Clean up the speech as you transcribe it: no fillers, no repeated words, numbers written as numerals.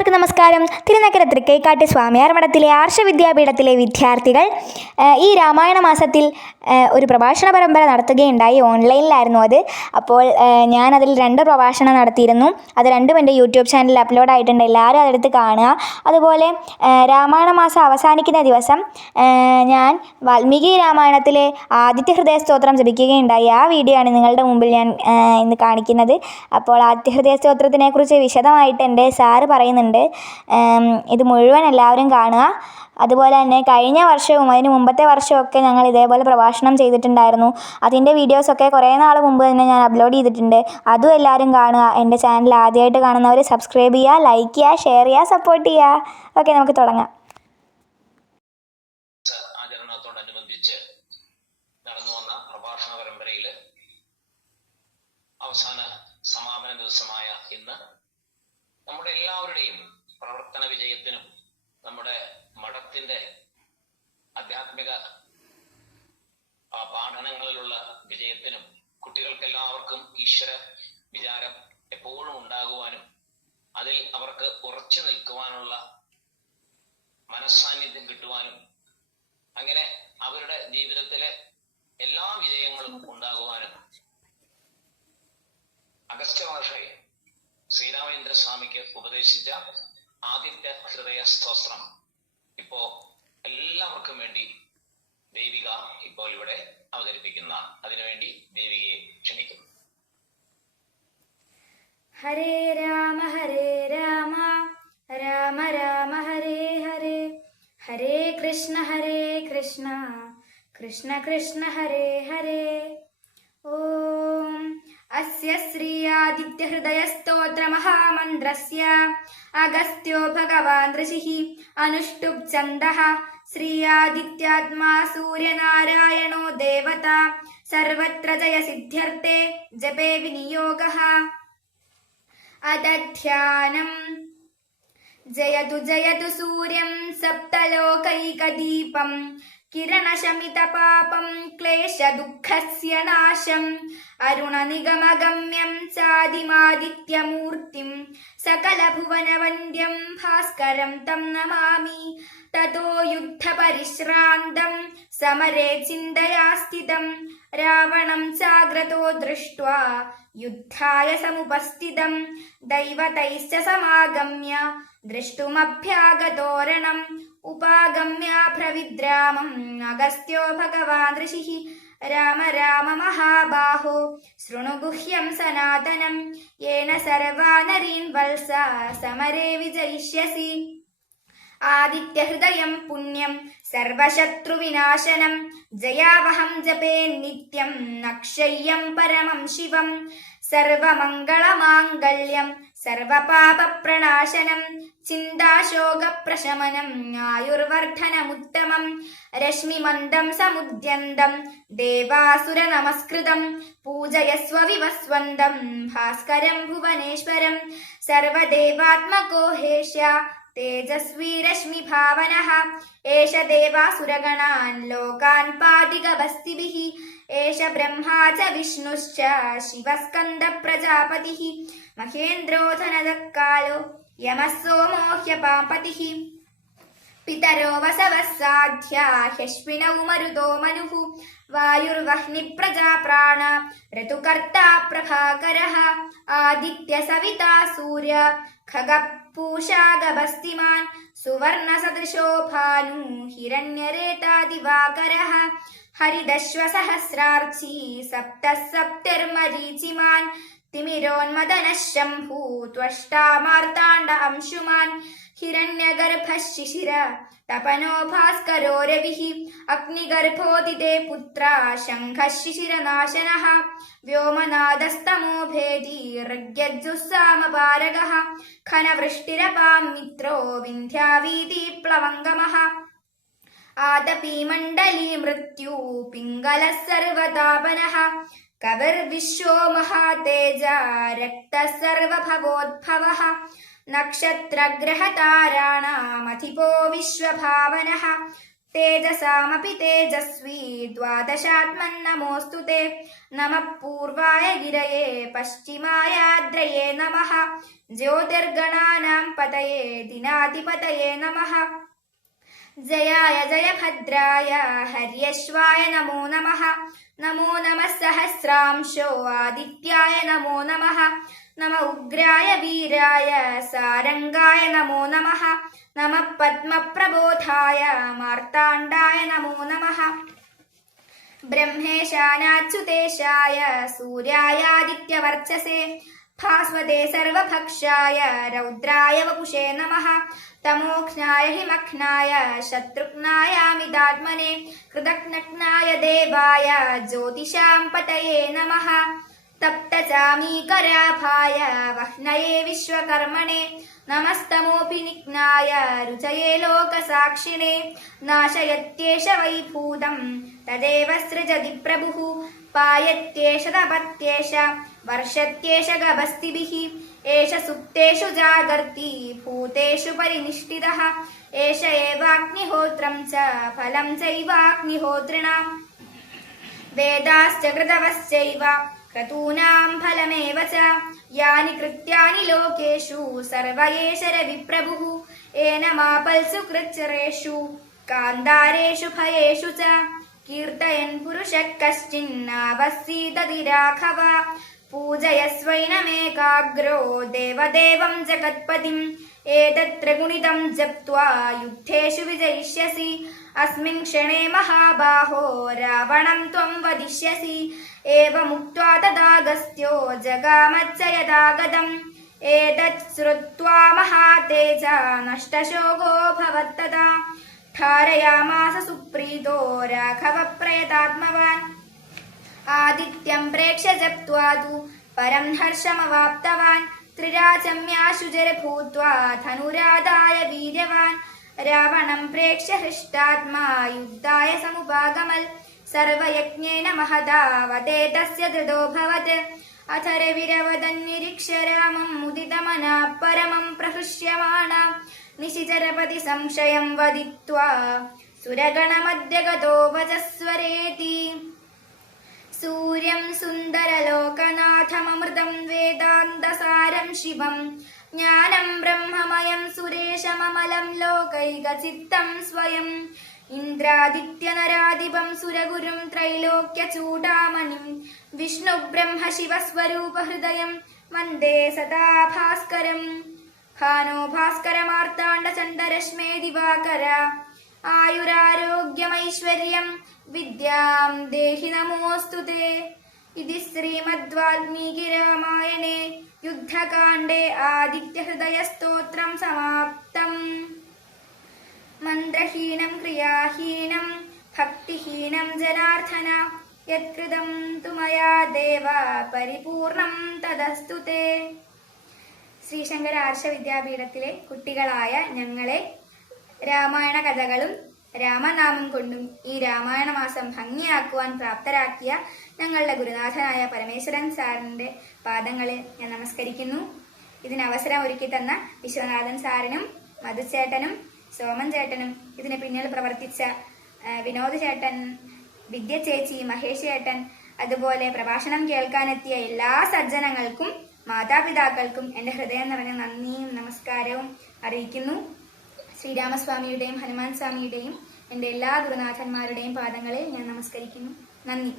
എല്ലാവർക്കും നമസ്കാരം. തിരുനക്കര തൃക്കൈക്കാട്ട് സ്വാമിയാർ മഠത്തിലെ ആർഷവിദ്യാപീഠത്തിലെ വിദ്യാർത്ഥികൾ ഈ രാമായണ മാസത്തിൽ ഒരു പ്രഭാഷണ പരമ്പര നടത്തുകയുണ്ടായി. ഓൺലൈനിലായിരുന്നു അത്. അപ്പോൾ ഞാനതിൽ 2 പ്രഭാഷണം നടത്തിയിരുന്നു. അത് രണ്ടും എൻ്റെ യൂട്യൂബ് ചാനലിൽ അപ്ലോഡ് ആയിട്ടുണ്ട്. എല്ലാവരും അതെടുത്ത് കാണുക. അതുപോലെ രാമായണ മാസം അവസാനിക്കുന്ന ദിവസം ഞാൻ വാൽമീകി രാമായണത്തിലെ ആദിത്യ ഹൃദയ സ്തോത്രം ജപിക്കുകയുണ്ടായി. ആ വീഡിയോ ആണ് നിങ്ങളുടെ മുമ്പിൽ ഞാൻ ഇന്ന് കാണിക്കുന്നത്. അപ്പോൾ ആദിത്യ ഹൃദയ സ്തോത്രത്തിനെക്കുറിച്ച് വിശദമായിട്ട് എൻ്റെ സാറ് പറയുന്നുണ്ട്. ഇത് മുഴുവൻ എല്ലാവരും കാണുക. അതുപോലെ തന്നെ കഴിഞ്ഞ വർഷവും അതിന് മുമ്പത്തെ വർഷമൊക്കെ ഞങ്ങൾ ഇതേപോലെ പ്രഭാഷണം ചെയ്തിട്ടുണ്ടായിരുന്നു. അതിൻ്റെ വീഡിയോസൊക്കെ കുറേ നാൾ മുമ്പ് തന്നെ ഞാൻ അപ്ലോഡ് ചെയ്തിട്ടുണ്ട്. അതും എല്ലാവരും കാണുക. എൻ്റെ ചാനൽ ആദ്യമായിട്ട് കാണുന്നവർ സബ്സ്ക്രൈബ് ചെയ്യുക, ലൈക്ക് ചെയ്യുക, ഷെയർ ചെയ്യുക, സപ്പോർട്ട് ചെയ്യുക. ഓക്കെ, നമുക്ക് തുടങ്ങാം. ആചരണത്തോടനുബന്ധിച്ച് നടന്നു വന്ന പ്രഭാഷണ പരമ്പരയിൽ അവസാന സമാപന ദിവസമായ ഇന്ന് നമ്മുടെ എല്ലാവരുടെയും പ്രവർത്തന വിജയത്തിനും നമ്മുടെ മഠത്തിന്റെ ആധ്യാത്മിക പാഠനങ്ങളിലുള്ള വിജയത്തിനും കുട്ടികൾക്കെല്ലാവർക്കും ഈശ്വര വിചാരം എപ്പോഴും ഉണ്ടാകുവാനും അതിൽ അവർക്ക് ഉറച്ചു നിൽക്കുവാനുള്ള മനസ്സാന്നിധ്യം കിട്ടുവാനും അങ്ങനെ അവരുടെ ജീവിതത്തിലെ എല്ലാ വിജയങ്ങളും ഉണ്ടാകുവാനും അഗസ്ത്യ മഹർഷി ശ്രീരാമചന്ദ്ര സ്വാമിക്ക് ഉപദേശിച്ച ആദിത്യ ഹൃദയ സ്തോത്രം ഇപ്പോ എല്ലാവർക്കും വേണ്ടി ദേവിക ഇപ്പോൾ ഇവിടെ അവതരിപ്പിക്കുന്നതാണ്. അതിനുവേണ്ടി ദേവികയെ ക്ഷണിക്കുന്നു. ഹരേ രാമ രാമ രാമ ഹരേ ഹരേ, ഹരേ കൃഷ്ണ കൃഷ്ണ കൃഷ്ണ ഹരേ ഹരേ. ഓം അസ്യ ശ്രീ ആദിത്യ ഹൃദയ സ്തോത്ര മഹാമന്ത്രസ്യ അഗസ്ത്യോ ഭഗവാൻ ഋഷിഃ അനുഷ്ടുപ് ഛന്ദഃ ശ്രീ ആദിത്യാത്മാ സൂര്യനാരായണോ ദേവത സർവത്ര ജയ സിദ്ധ്യർത്ഥേ ജപേ വിനിയോഗഃ. അദധ്യാനം ജയതു സൂര്യം സപ്തലോകൈകദീപം കിരണശമിതപാപം ക്ലേശദുഃഖസ്യ നാശം അരുണനിഗമഗമ്യം ചാദിമാദിത്യമൂർത്തിം സകലഭുവനവന്ദ്യം ഭാസ്കരം തം നമാമി. തതോ യുദ്ധപരിശ്രാന്തം സമരേ ചിന്തയാ സ്ഥിതം രാവണം ചാഗ്രതോ ദൃഷ്ട്വാ യുദ്ധായ സമുപസ്ഥിതം ദൈവതൈശ്ച സമാഗമ്യ ദൃഷ്ടുമഭ്യാഗതോരണം ഉപാഗമ്യ പ്രവിദ്രാമം അഗസ്ത്യോ ഭഗവാൻ ഋഷിഃ. രാമ മഹാബാഹോ ശൃണു ഗുഹ്യം സനാതനം യേന സർവാ നരീൻ വത്സ സമരേ വിജയിഷ്യസി. ആദിത്യഹൃദയം പുണ്യം സർവശത്രുവിനാശനം ജയാവഹം ജപേ നിത്യം നക്ഷയ്യം പരമം ശിവം. സർവമംഗളമാംഗല്യം സർവപാപപ്രണാശനം ചിന്താശോകപ്രശമനം ആയുർവർദ്ധനമുത്തമം. രശ്മിമന്ദം സമുദ്യന്തം ദേവാസുര നമസ്കൃതം പൂജയസ്വ വിവസ്വന്തം ഭാസ്കരം ഭുവനേശ്വരം. സർവദേവാത്മകോ ഹേഷ തേജസ്വീ രശ്മി ഭാവനഃ ഏഷ ദേവാസുരഗണാൻ ലോകാൻ പാതികവസ്തിഭിഃ. ഏഷ ബ്രഹ്മാ ച വിഷ്ണുശ്ച ശിവസ്കന്ദ പ്രജാപതിഃ. മഹേന്ദ്രോ ധനദക്കാലോ യമഃ സോമോ ഹ്യപാപതിഃ. പിതരോ വസവഃ സാധ്യാ ഹ്യശ്വിനൗ മരുതോ മനുഃ. വായുർവഹ്നി പ്രജാപ്രാണ ഋതുകർത്താ പ്രഭാകരഃ. ആദിത്യ സവിതാ സൂര്യ ഖഗഃപൂഷാ ഗഭസ്തിമാൻ സുവർണസദൃശോ ഭാനു ഹിരണ്യരേതാ ദിവാകരഃ. ഹരിദശ്വസഹസ്രാർച്ചി സപ്തസപ്തിർമരീചിമാൻ തിമിരോന്മദനഃ ശംഭൂ ത്വഷ്ടാ മാർത്താണ്ഡ അംശുമാൻ. ഹിരണ്യഗർഭഃ ശിശിര തപനോ ഭാസ്കരോ രവിഃ. അഗ്നിഗർഭോദിതേ പുത്രാ ശംഖഃ ശിശിരനാശനഃ. വ്യോമനാദസ്തമോ ഭേദീ ഋഗ്യജുസ്സാമപാരകഃ. ഘനവൃഷ്ടിരപാം മിത്രോ വിന്ധ്യാവീതി പ്ലവംഗമഃ. ആതപീ മണ്ഡലീ മൃത്യു പിംഗലഃ സർവതാപനഃ. കവിർവിശ്വോ മഹാതേജ രക്തഃ സർവഭവോദ്ഭവഃ. നക്ഷത്രഗ്രഹതാരാണാമധിപോ വിശ്വഭാവനഃ. തേജസാമപി തേജസ്വി ദ്വാദശാത്മന്നമോസ്തു തേ നമഃ പൂർവായ ഗിരയേ പശ്ചിമായാദ്രയേ നമഃ ജ്യോതിർഗണാനാം പതയേ ദിനാധിപതയേ നമഃ ജയായ ജയഭദ്രായ ഹര്യശ്വായ നമോ നമഃ നമോ നമഃ സഹസ്രാംശോ ആദിത്യായ നമോ നമഃ നമ ഉഗ്രായ വീരായ സാരംഗായ നമോ നമഃ നമഃ പദ്മപ്രബോധായ മാർത്താണ്ഡായ നമോ നമഃ ബ്രഹ്മേശാനാച്യുതേശായ സൂര്യായാദിത്യവർച്ചസേ ഭാസ്വതേ സർവഭക്ഷായ രൗദ്രായ വപുഷേ നമഃ തമോഘ്നായ ഹിമഘ്നായ ശത്രുഘ്നായാമിതാത്മനെ കൃതഘ്നഘ്നായ ദേവായ ജ്യോതിഷാം പതയേ നമഃ തപ്തചാമീകരാഭായ വഹ്നയേ വിശ്വകർമ്മണേ നമസ്തമോപി നിഘ്നായ രുചയേ ലോകസാക്ഷിണേ നാശയത്യേഷ വൈഭൂതം തദേവ സൃജതി പ്രഭുഃ പായത്യേഷ തപത്യേഷ വർഷത്യേഷ ഗഭസ്തിഭിः ഏഷ സുപ്തേഷു ജാഗർത്തി ഭൂതേഷു പരിനിഷ്ഠിതഃ ഏഷ ഏവാഗ്നിഹോത്രം ച ഫലം ചൈവാഗ്നിഹോത്രിണാം വേദാശ്ച കൃതവശ്ചൈവ ക്രതൂനാം ഫലമേവ ച യാനി കൃത്യാനി ലോകേഷു സർവ ഏഷ രവിപ്രഭുഃ ഏനമാപൽസു കൃച്ഛ്രേഷു കാന്താരേഷു ഭയേഷു ച കീർത്തയൻ പുരുഷഃ കശ്ചിന്നാവസീതതി രാഘവ പൂജയസ്വൈനമേകാഗ്രോ ദേവദേവം ജഗത്പതിം ഏതത്ര ഗുണിതം ജപ്ത്വാ യുദ്ധേഷു വിജയിഷ്യസി അസ്മിൻ ക്ഷണേ മഹാബാഹോ രാവണം ത്വം വദിഷ്യസി ഏവമുക്ത്വാ തദാഗസ്ത്യോ ജഗാമച്ച യഥാഗതം ഏതത് ശ്രുത്വാ മഹാതേജ നഷ്ടശോകോ ഭവത്തദാ ധാരയാമാസ സുപ്രീതോ രാഘവ പ്രയതാത്മവാൻ ആദിത്യം പ്രേക്ഷ്യ ജപ്ത്വാ തു പരം ഹർഷമവാപ്തവാൻ ത്രിരാചമ്യാശുചര ഭൂത്വാ ധനുരാധായ വീര്യവാൻ രാവണം പ്രേക്ഷ്യ ഹൃഷ്ടാത്മാ യുദ്ധായ സമുപാഗമൽ സർവയജ്ഞേന മഹതാ വദേതസ്യ ധൃതോഭവത് അഥ രവിരവദന്നിരീക്ഷ്യ രാമം മുദിതമനാ പരമം പ്രഹൃഷ്യമാണ നിശിചരപതി സംശയം വദിത്വാ സുരഗണമധ്യഗതോ വചസ്വരേതി സൂര്യം സുന്ദരലോകനാഥമമൃതം വേദാന്തസാരം ശിവം ജ്ഞാനം ബ്രഹ്മമയം സുരേശമമലം ലോകൈകചിത്തം സ്വയം ഇന്ദ്രാദിത്യനരാധിപം സുരഗുരും ത്രൈലോക്യചൂഡാമണിം വിഷ്ണു ബ്രഹ്മ ശിവസ്വരൂപഹൃദയം വന്ദേ സദാ ഭാസ്കരം ഭാനോ ഭാസ്കരമാർത്താണ്ഡചണ്ഡരശ്മേ ദിവാകര ആയുരാരോഗ്യമൈശ്വര്യം വിദ്യാം ദേഹി നമോസ്തു തേ. ഇതി ശ്രീമദ്വാൽമീകി രാമായണേ യുദ്ധകാണ്ഡേ ആദിത്യഹൃദയസ്തോത്രം സമാപ്തം. മന്ത്രഹീനം ക്രിയാഹീനം ഭക്തിഹീനം ജനാർദ്ദന യത്കൃതം തു മയാ ദേവ പരിപൂർണം തദസ്തു തേ. ശ്രീശങ്കര ആർഷ വിദ്യാപീഠത്തിലെ കുട്ടികളായ ഞങ്ങളെ രാമായണ കഥകളും രാമനാമം കൊണ്ടും ഈ രാമായണ മാസം ഭംഗിയാക്കുവാൻ പ്രാപ്തരാക്കിയ ഞങ്ങളുടെ ഗുരുനാഥനായ പരമേശ്വരൻ സാറിന്റെ പാദങ്ങളിൽ ഞാൻ നമസ്കരിക്കുന്നു. ഇതിന് അവസരം ഒരുക്കി തന്ന വിശ്വനാഥൻ സാറിനും മധുചേട്ടനും സോമൻ ചേട്ടനും ഇതിന് പിന്നിൽ പ്രവർത്തിച്ച വിനോദ് ചേട്ടൻ, വിദ്യ ചേച്ചി, മഹേഷ് ചേട്ടൻ, അതുപോലെ പ്രഭാഷണം കേൾക്കാനെത്തിയ എല്ലാ സജ്ജനങ്ങൾക്കും മാതാപിതാക്കൾക്കും എൻ്റെ ഹൃദയം നിറഞ്ഞ നന്ദിയും നമസ്കാരവും അറിയിക്കുന്നു. ശ്രീരാമസ്വാമിയുടെയും ഹനുമാൻ സ്വാമിയുടെയും എൻ്റെ എല്ലാ ഗുരുനാഥന്മാരുടെയും പാദങ്ങളിൽ ഞാൻ നമസ്കരിക്കുന്നു. നന്ദി.